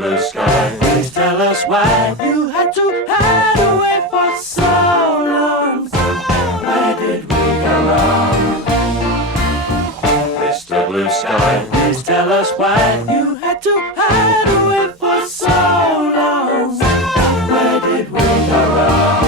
blue sky, please tell us why you had to hide away for so long. Where did we go wrong? Mr. Blue Sky, please tell us why you had to hide away for so long. Where did we go wrong?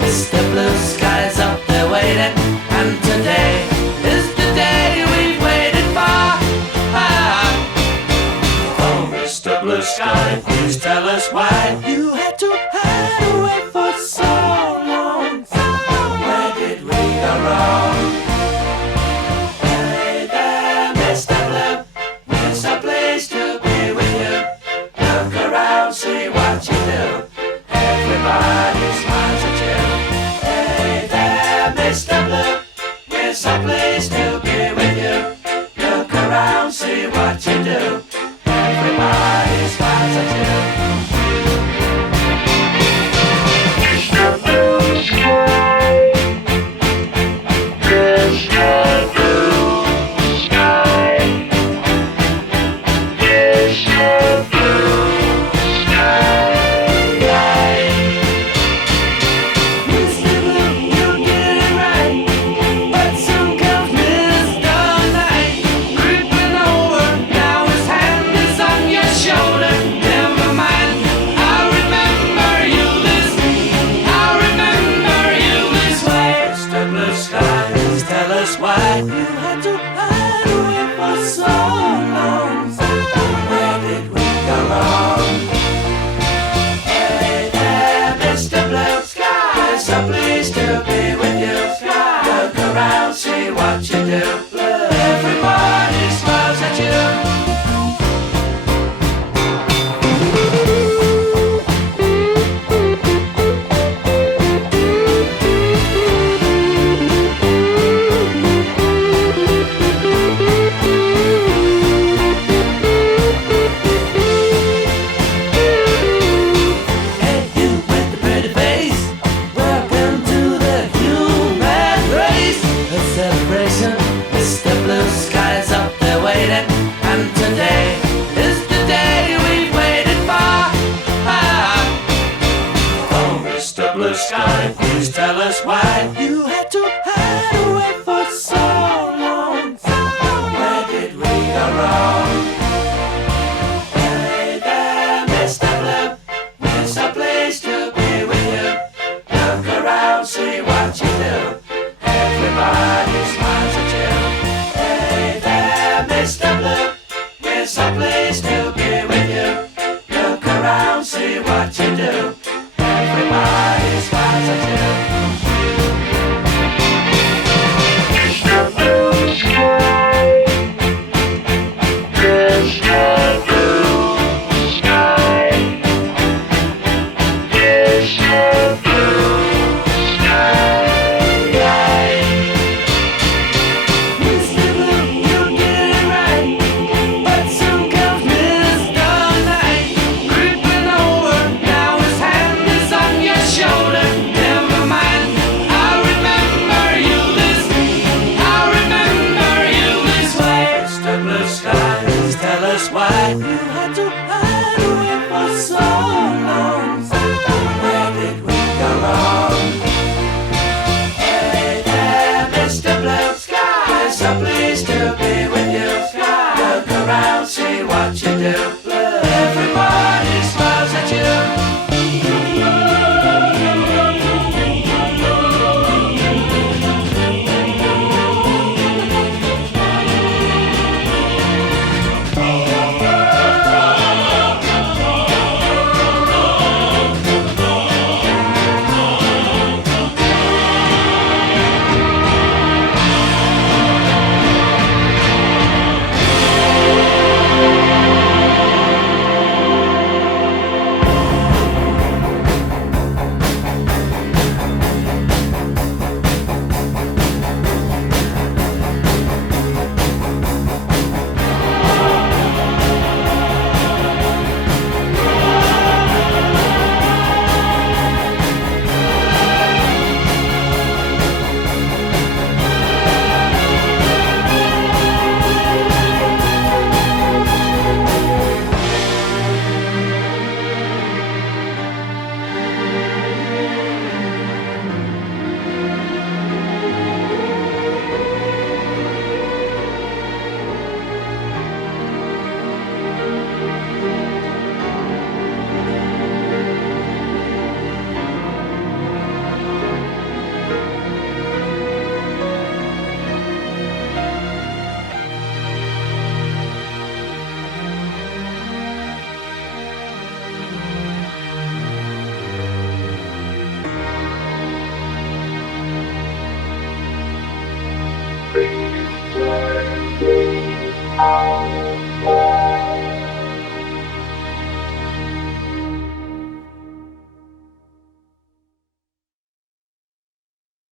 Mr. Blue Sky's up there waiting, and today is the day we've waited for. Oh, Mr. Blue Sky, please tell us why you had to hide away for so long. Where did we go wrong? Hey there, Mr. Blue, we're so pleased to be with you. Look around, see what you do. Everybody smiles at you. Hey there, Mr. Blue, we're so pleased to be with you. Look around, see what you do. Everybody smiles at you. Mr. Blue Sky, Mr. Blue Sky, Mr. Blue Sky. Why you had to hide away for so long? Where did we go wrong? Hey there, Mr. Blue Sky, so pleased to be with you. Look around, see what you do. Everybody smiles at you. Mr. Blue Sky's up there waiting, and today is the day we've waited for. Oh, Mr. Blue Sky, please tell us why you had to hide away for so long. Where did we go wrong? Hey there, Mr. Blue, we're so pleased to be with you. Look around, see what you do. Everybody smiles at you. Hey there, Mr. Blue, we're so pleased to be with you. Look around, see what you do. Everybody smiles at you. Mr. Blue Sky, Mr. Blue Sky, Mr. Blue Sky. Why you had to hide away for so long? Where did we go wrong? Hey there, Mr. Blue Sky, so pleased to be with you. Look around, see what you do.